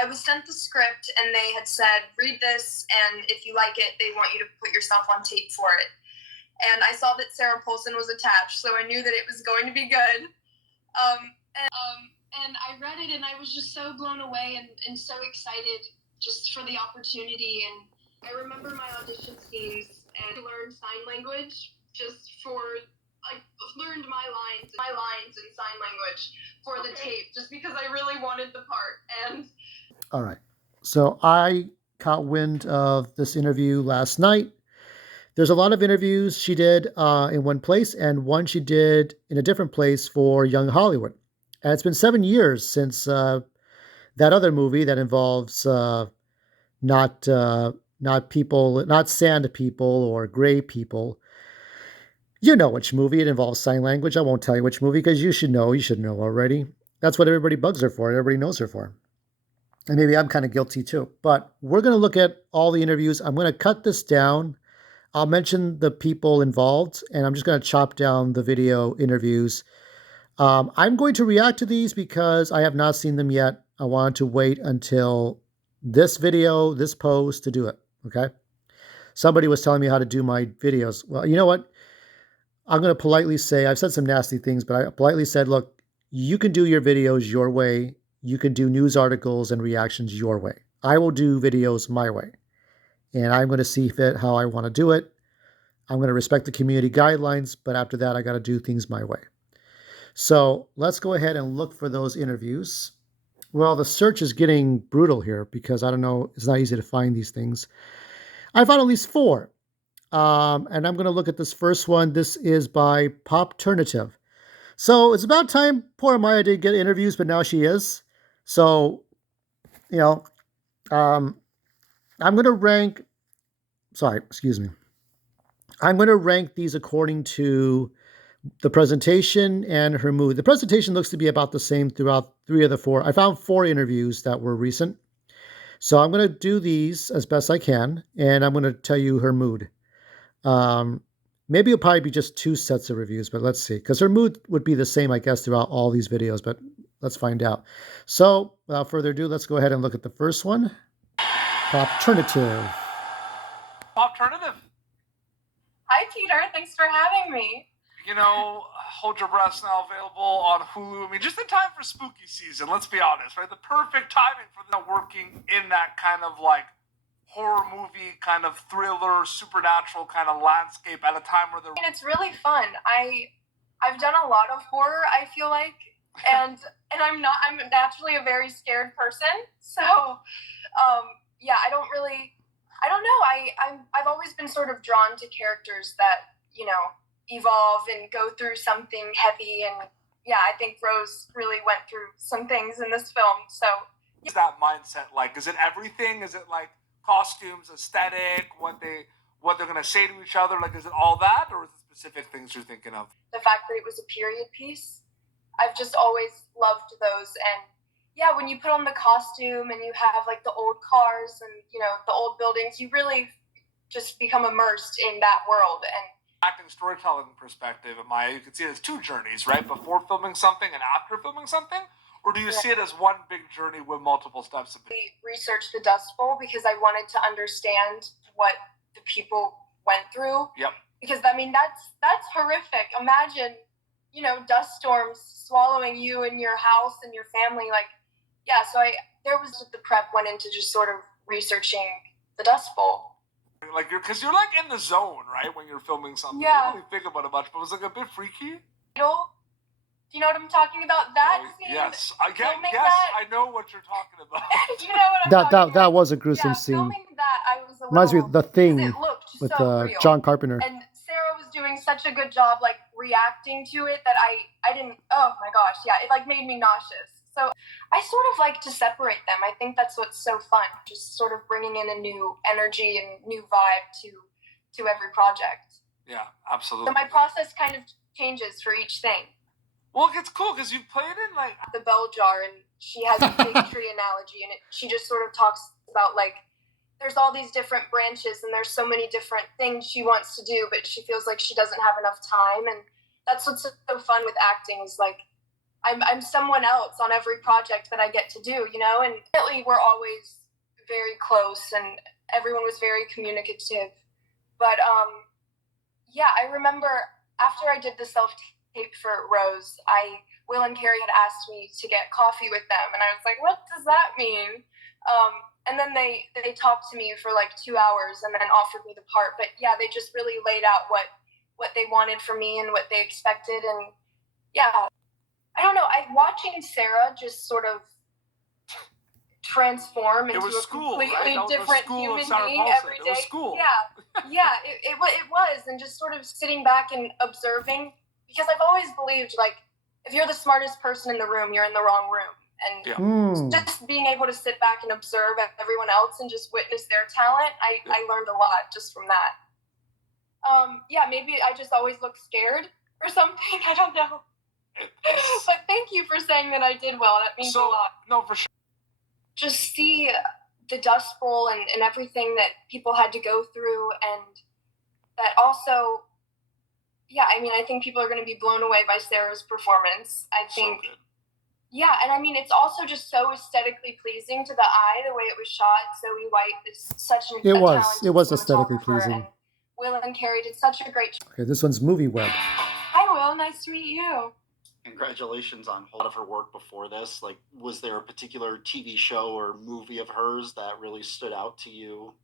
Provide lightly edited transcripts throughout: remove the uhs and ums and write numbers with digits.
I was sent the script and they had said, read this, and if you like it, they want you to put yourself on tape for it. And I saw that Sarah Paulson was attached, so I knew that it was going to be good. And I read it and I was just so blown away and so excited just for the opportunity. And I remember my audition scenes and I learned sign language just for, I learned my lines in sign language for the tape just because I really wanted the part. And all right. So I caught wind of this interview last night. There's a lot of interviews she did in one place and one she did in a different place for Young Hollywood. And it's been 7 years since that other movie that involves not people, not sand people or gray people. You know which movie. It involves sign language. I won't tell you which movie because you should know. You should know already. That's what everybody bugs her for. Everybody knows her for. And maybe I'm kind of guilty too. But we're going to look at all the interviews. I'm going to cut this down. I'll mention the people involved, and I'm just going to chop down the video interviews. I'm going to react to these because I have not seen them yet. I wanted to wait until this video, this post to do it, okay? Somebody was telling me how to do my videos. Well, you know what? I'm going to politely say, I've said some nasty things, but I politely said, look, you can do your videos your way. You can do news articles and reactions your way. I will do videos my way. And I'm going to see fit how I want to do it. I'm going to respect the community guidelines, but after that, I got to do things my way. So let's go ahead and look for those interviews. Well, the search is getting brutal here because I don't know, it's not easy to find these things. I found at least 4. And I'm going to look at this first one. This is by Popternative. So it's about time poor Amiah didn't get interviews, but now she is. So, you know, I'm going to rank, I'm going to rank these according to the presentation and her mood. The presentation looks to be about the same throughout 3 of the 4. I found 4 interviews that were recent. So I'm going to do these as best I can, and I'm going to tell you her mood. Maybe it'll probably be just 2 sets of reviews, but let's see. Because her mood would be the same, I guess, throughout all these videos, but let's find out. So without further ado, let's go ahead and look at the first one. Popternative. Popternative. Hi, Peter. Thanks for having me. You know, Hold Your Breath now available on Hulu. I mean, just in time for spooky season, let's be honest, right? The perfect timing for them working in that kind of like horror movie, kind of thriller, supernatural kind of landscape at a time where they're... I mean, it's really fun. I've done a lot of horror, I feel like, and I'm naturally a very scared person. So, yeah, I don't know. I've always been sort of drawn to characters that, you know, evolve and go through something heavy. And yeah, I think Rose really went through some things in this film. So, yeah. Is that mindset like? Is it everything? Is it like costumes, aesthetic, what they're going to say to each other? Like, is it all that, or is it specific things you're thinking of? The fact that it was a period piece. I've just always loved those. And yeah, when you put on the costume and you have like the old cars and, you know, the old buildings, you really just become immersed in that world. And acting storytelling perspective, Amiah, you can see it as 2 journeys, right? Before filming something and after filming something? Or do you see it as one big journey with multiple steps? We researched the Dust Bowl because I wanted to understand what the people went through. Yep. Because, I mean, that's horrific. Imagine, you know, dust storms swallowing you and your house and your family. Like, yeah, so the prep went into just sort of researching the Dust Bowl. Like, because you're like in the zone, right? When you're filming something. Yeah. You don't really think about it much, but it was like a bit freaky. Do you know what I'm talking about? That scene? Yes, I know what you're talking about. You know what I'm talking about? That was a gruesome scene. Filming that, I was a reminds me of The Thing it looked with so John Carpenter. And Sarah was doing such a good job, like, reacting to it that I didn't, oh my gosh, yeah, it, like, made me nauseous. So I sort of like to separate them. I think that's what's so fun, just sort of bringing in a new energy and new vibe to every project. Yeah, absolutely. So my process kind of changes for each thing. Well, it's cool because you played in like the bell jar, and she has a big tree analogy, and she just sort of talks about like there's all these different branches, and there's so many different things she wants to do, but she feels like she doesn't have enough time, and that's what's so fun with acting is like I'm someone else on every project that I get to do, you know. And really, we're always very close, and everyone was very communicative. But yeah, I remember after I did the self tape for Rose, Will and Carrie had asked me to get coffee with them, and I was like, "What does that mean?" And then they talked to me for like 2 hours, and then offered me the part. But yeah, they just really laid out what they wanted from me and what they expected, and yeah, I don't know. Watching Sarah just sort of transform into a completely different human being every day. It was school. Yeah, it was, and just sort of sitting back and observing, because I've always believed, like, if you're the smartest person in the room, you're in the wrong room. And just being able to sit back and observe everyone else and just witness their talent, I learned a lot just from that. Yeah, maybe I just always look scared or something. I don't know. But thank you for saying that I did well. That means a lot. No, for sure. Just see the Dust Bowl and everything that people had to go through, and that also, yeah, I mean, I think people are going to be blown away by Sarah's performance. I think, yeah, and I mean, it's also just so aesthetically pleasing to the eye, the way it was shot. Zoe White is such an It was aesthetically pleasing. Will and Carrie did such a great job. Okay, this one's Movie Web. Hi, Will. Nice to meet you. Congratulations on a lot of her work before this. Like, was there a particular TV show or movie of hers that really stood out to you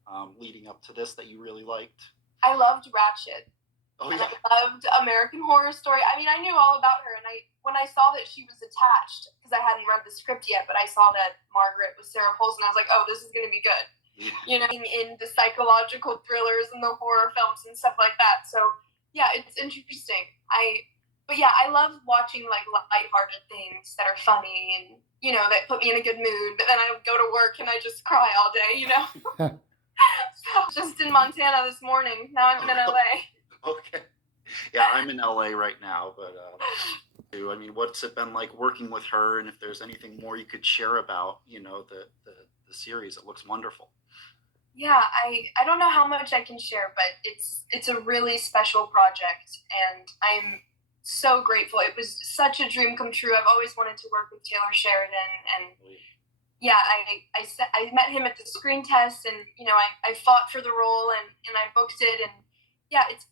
leading up to this that you really liked? I loved Ratched. Oh, and yeah. I loved American Horror Story. I mean, I knew all about her, and when I saw that she was attached, because I hadn't read the script yet, but I saw that Margaret was Sarah Paulson, I was like, oh, this is going to be good. Yeah. You know, in the psychological thrillers and the horror films and stuff like that. So, yeah, it's interesting. But yeah, I love watching like lighthearted things that are funny and, you know, that put me in a good mood. But then I go to work and I just cry all day, you know. So just in Montana this morning. Now I'm in LA. Okay. Yeah, I'm in LA right now, but I mean, what's it been like working with her? And if there's anything more you could share about, you know, the series, it looks wonderful. Yeah, I don't know how much I can share, but it's a really special project, and I'm so grateful. It was such a dream come true. I've always wanted to work with Taylor Sheridan, and yeah, I met him at the screen test, and you know, I fought for the role, and I booked it, and yeah, it's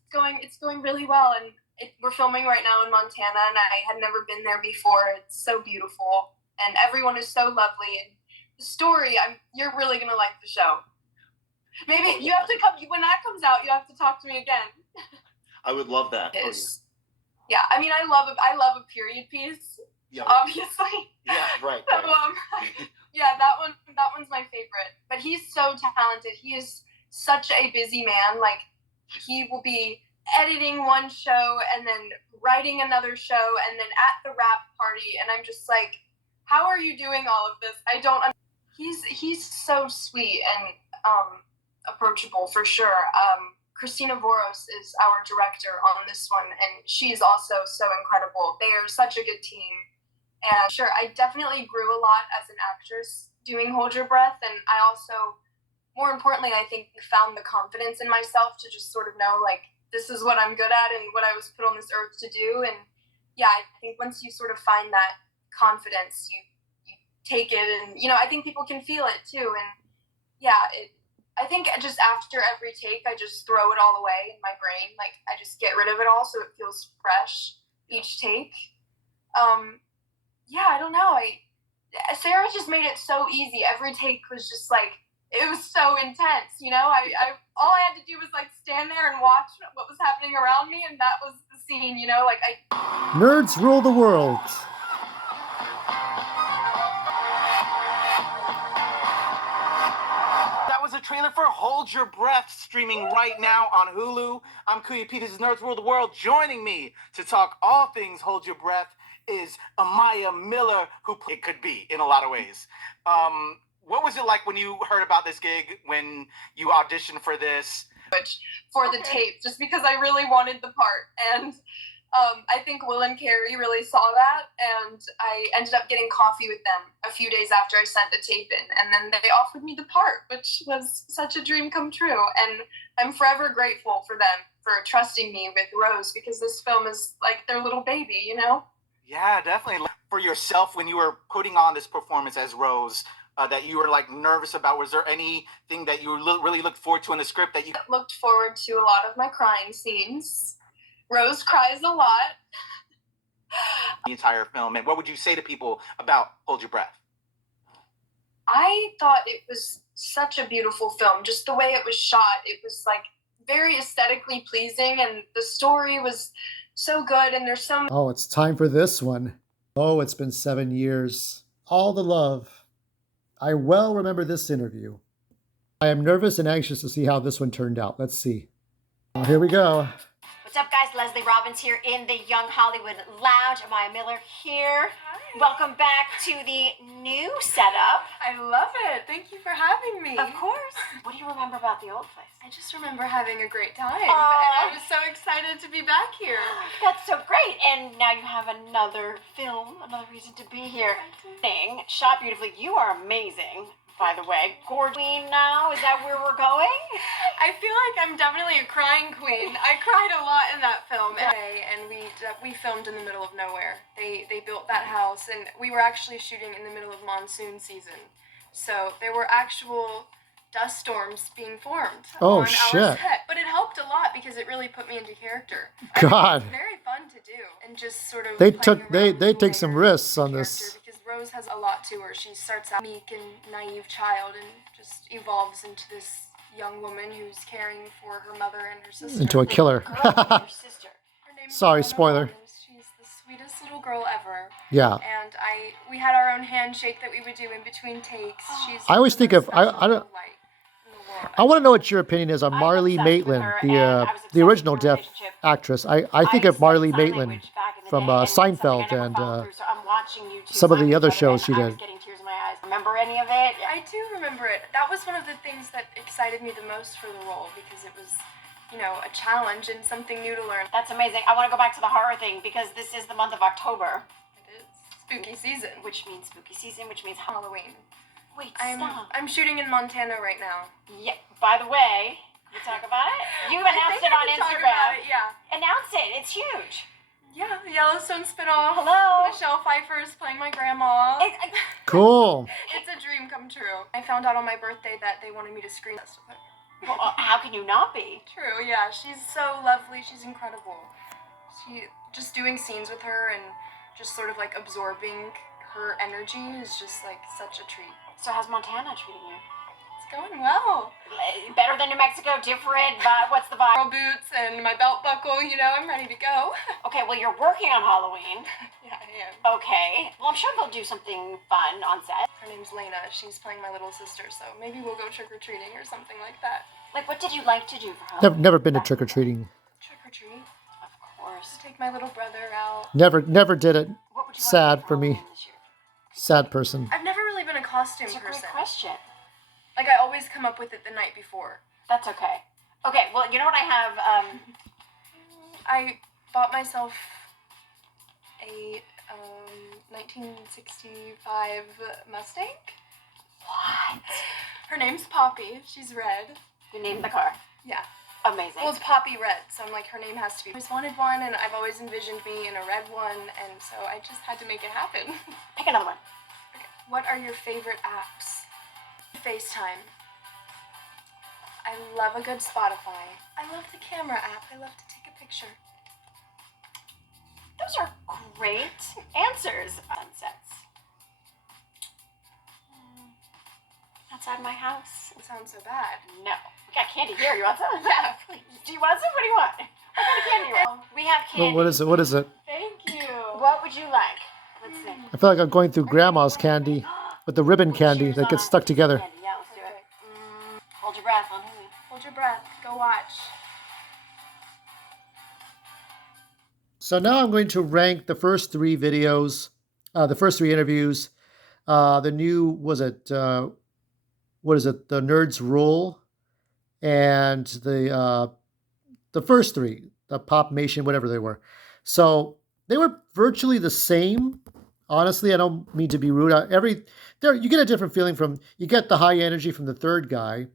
going really well, and we're filming right now in Montana, and I had never been there before. It's so beautiful, and everyone is so lovely, and the story, you're really gonna like the show. Maybe you have to come when that comes out. You have to talk to me again. I would love that. Yeah, I mean, I love a period piece. Yeah. Obviously. Yeah, right. So, yeah, that one's my favorite. But he's so talented. He is such a busy man. Like, he will be editing one show and then writing another show and then at the wrap party, and I'm just like, how are you doing all of this? I don't. He's so sweet and approachable for sure. Christina Voros is our director on this one, and she's also so incredible. They are such a good team. And sure, I definitely grew a lot as an actress doing Hold Your Breath, and I also, more importantly, I think found the confidence in myself to just sort of know, like, this is what I'm good at and what I was put on this earth to do. And yeah, I think once you sort of find that confidence, you take it, and, you know, I think people can feel it too. And yeah, I think just after every take, I just throw it all away in my brain. Like, I just get rid of it all so it feels fresh each take. Yeah, I don't know. Sarah just made it so easy. Every take was just like, it was so intense, you know? All I had to do was like stand there and watch what was happening around me, and that was the scene, you know? Like, Nerds rule the world. A trailer for Hold Your Breath, streaming right now on Hulu. I'm Kuya Peters, Nerds Rule the World. Joining me to talk all things Hold Your Breath is Amiah Miller, who it could be in a lot of ways. What was it like when you heard about this gig, when you auditioned for this? For the tape, just because I really wanted the part, and I think Will and Carrie really saw that, and I ended up getting coffee with them a few days after I sent the tape in, and then they offered me the part, which was such a dream come true, and I'm forever grateful for them for trusting me with Rose, because this film is like their little baby, you know? Yeah, definitely. For yourself, when you were putting on this performance as Rose, that you were like nervous about, was there anything that you really looked forward to in the script that you Looked forward to a lot of my crying scenes. Rose cries a lot. the entire film? And what would you say to people about Hold Your Breath? I thought it was such a beautiful film. Just the way it was shot, it was like very aesthetically pleasing, and the story was so good. And there's so Oh, it's time for this one. Oh, it's been 7 years. All the love. I well remember this interview. I am nervous and anxious to see how this one turned out. Let's see. Oh, here we go. What's up, guys? Leslie Robbins here in the Young Hollywood Lounge. Amiah Miller here. Hi. Welcome back to the new setup. I love it. Thank you for having me. Of course. What do you remember about the old place? I just remember having a great time, Aw. and I was so excited to be back here. That's so great. And now you have another film, another reason to be here. Thing shot beautifully. You are amazing, by the way. Gorgeous now. Is that where we're going? I feel like I'm definitely a crying queen. I cried a lot in that film, and we filmed in the middle of nowhere. They built that house, and we were actually shooting in the middle of monsoon season, so there were actual dust storms being formed Oh, on our shit. set. But it helped a lot because it really put me into character. God. It was very fun to do, and just sort of They playing took they around they with take some layers risks of on character, this. because Rose has a lot to her. She starts out meek and naive child and just evolves into this young woman who's caring for her mother and her sister. Into a killer. Girl with your sister. Her name's Sorry, Anna spoiler. Robbins. She's the sweetest little girl ever. Yeah. And we had our own handshake that we would do in between takes. She's I always think the of- I most don't- special light in the world. I want to know what your opinion is on I'm Marlee obsessed with Maitland, her, and I was obsessed the original with her deaf relationship. actress. I think of studied Marlee sign Maitland language back in the from day, and it's something Seinfeld I never and followed through, so I'm watching you two some of the find other each other, shows she and I did. was getting tears in my eyes. Remember any of it? I do remember it. That was one of the things that excited me the most for the role, because it was, a challenge and something new to learn. That's amazing. I want to go back to the horror thing because this is the month of October, It is spooky season, which means spooky season, which means Halloween. Wait, stop. I'm shooting in Montana right now. Yeah. By the way, can we talk about it? You announced it on I can talk Instagram. about it, yeah. Announce it. It's huge. Yeah, Yellowstone spinoff. Hello. Michelle Pfeiffer is playing my grandma. Cool. It's a dream come true. I found out on my birthday that they wanted me to screen test with her. Well, how can you not be? True, yeah. She's so lovely. She's incredible. She just doing scenes with her and just sort of like absorbing her energy is just like such a treat. So how's Montana treating you? It's going well. Better than New Mexico? Different? What's the vibe? Girl boots and my belt buckle, I'm ready to go. Okay, well, you're working on Halloween. Yeah, I am. Okay. Well, I'm sure they'll do something fun on set. Her name's Lena. She's playing my little sister, so maybe we'll go trick-or-treating or something like that. Like, what did you like to do for Halloween? Never been to trick or treating. Trick-or-treat. Of course. Take my little brother out. Never did it. What would you Sad want to do for me. Halloween this year? Sad person. I've never really been a costume It's a great person. question. Like, I always come up with it the night before. That's okay. Okay, well, you know what I have? I bought myself a 1965 Mustang. What? Her name's Poppy. She's red. You named the car. Yeah. Amazing. Well, it's Poppy Red, so I'm like, her name has to be. I always wanted one, and I've always envisioned me in a red one, and so I just had to make it happen. Pick another one. Okay. What are your favorite apps? FaceTime. I love a good Spotify. I love the camera app. I love to take a picture. Those are great answers. Sunsets. Outside my house. It sounds so bad. No. We got candy here. You want some? Yeah, please. Do you want some? What do you want? What kind of candy you want? We have Well, candy. what is it? What is it? Thank you. What would you like? Let's see. I feel like I'm going through grandma's candy with the ribbon candy Cheers that on gets us. stuck together. Candy. Yeah, let's do it. Hold your breath on Hulu. Hold your breath. Go watch. So now I'm going to rank the first three videos, the first three interviews. The new, what is it? The Nerds Rule, and the first three, the Pop Nation, whatever they were. So they were virtually the same. Honestly, I don't mean to be rude. You get a different feeling from, you get the high energy from the third guy.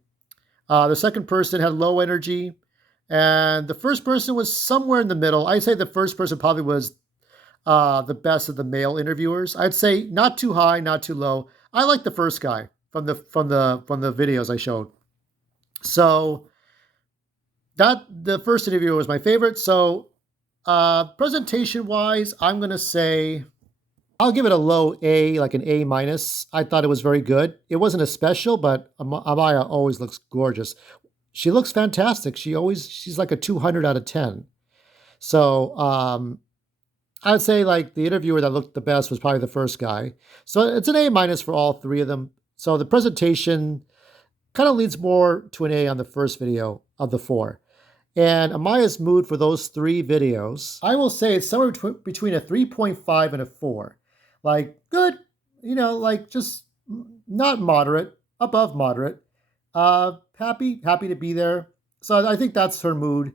The second person had low energy. And the first person was somewhere in the middle. I'd say the first person probably was the best of the male interviewers. I'd say not too high, not too low. I like the first guy from the videos I showed. So that the first interviewer was my favorite. So presentation wise, I'm gonna say I'll give it a low A, like an A minus. I thought it was very good. It wasn't a special, but Amiah always looks gorgeous. She looks fantastic. She's like a 200 out of 10. So I would say like the interviewer that looked the best was probably the first guy. So it's an A minus for all three of them. So the presentation kind of leads more to an A on the first video of the four. And Amiah's mood for those three videos, I will say it's somewhere between a 3.5 and a 4. Like good, like just not moderate, above moderate. Happy to be there. So I think that's her mood,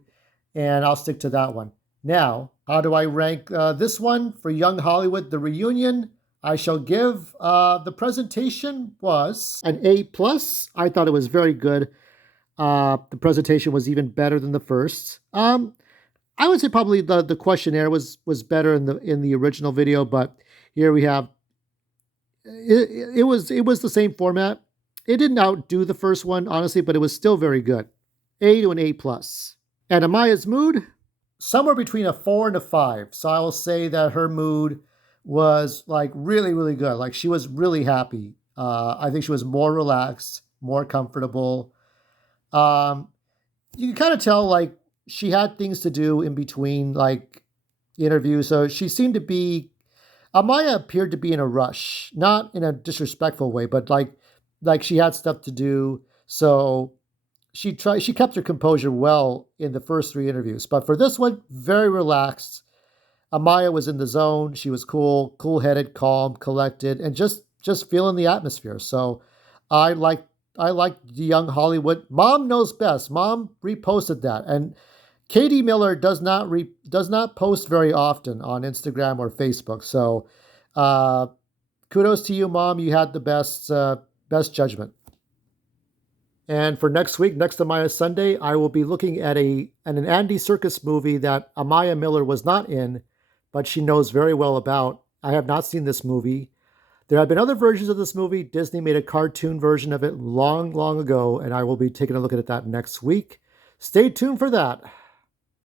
and I'll stick to that one. Now, how do I rank this one for Young Hollywood, the reunion? I shall give the presentation was an A+. I thought it was very good. The presentation was even better than the first. I would say probably the questionnaire was better in the original video, but here we have it was the same format. It didn't outdo the first one, honestly, but it was still very good. A to an A+. And Amiah's mood, somewhere between a 4 and a 5. So I will say that her mood was like really, really good. Like she was really happy. I think she was more relaxed, more comfortable. You can kind of tell like she had things to do in between like interviews. So she seemed to be, Amiah appeared to be in a rush, not in a disrespectful way, but like she had stuff to do. So she kept her composure well in the first three interviews. But for this one, very relaxed. Amiah was in the zone. She was cool-headed, calm, collected, and just feeling the atmosphere. So I like the Young Hollywood. Mom knows best. Mom reposted that, and Katie Miller does not post very often on Instagram or Facebook. So kudos to you, Mom. You had the best judgment. And for next week, next Amiah Sunday, I will be looking at an Andy Serkis movie that Amiah Miller was not in, but she knows very well about. I have not seen this movie. There have been other versions of this movie. Disney made a cartoon version of it long, long ago, and I will be taking a look at that next week. Stay tuned for that.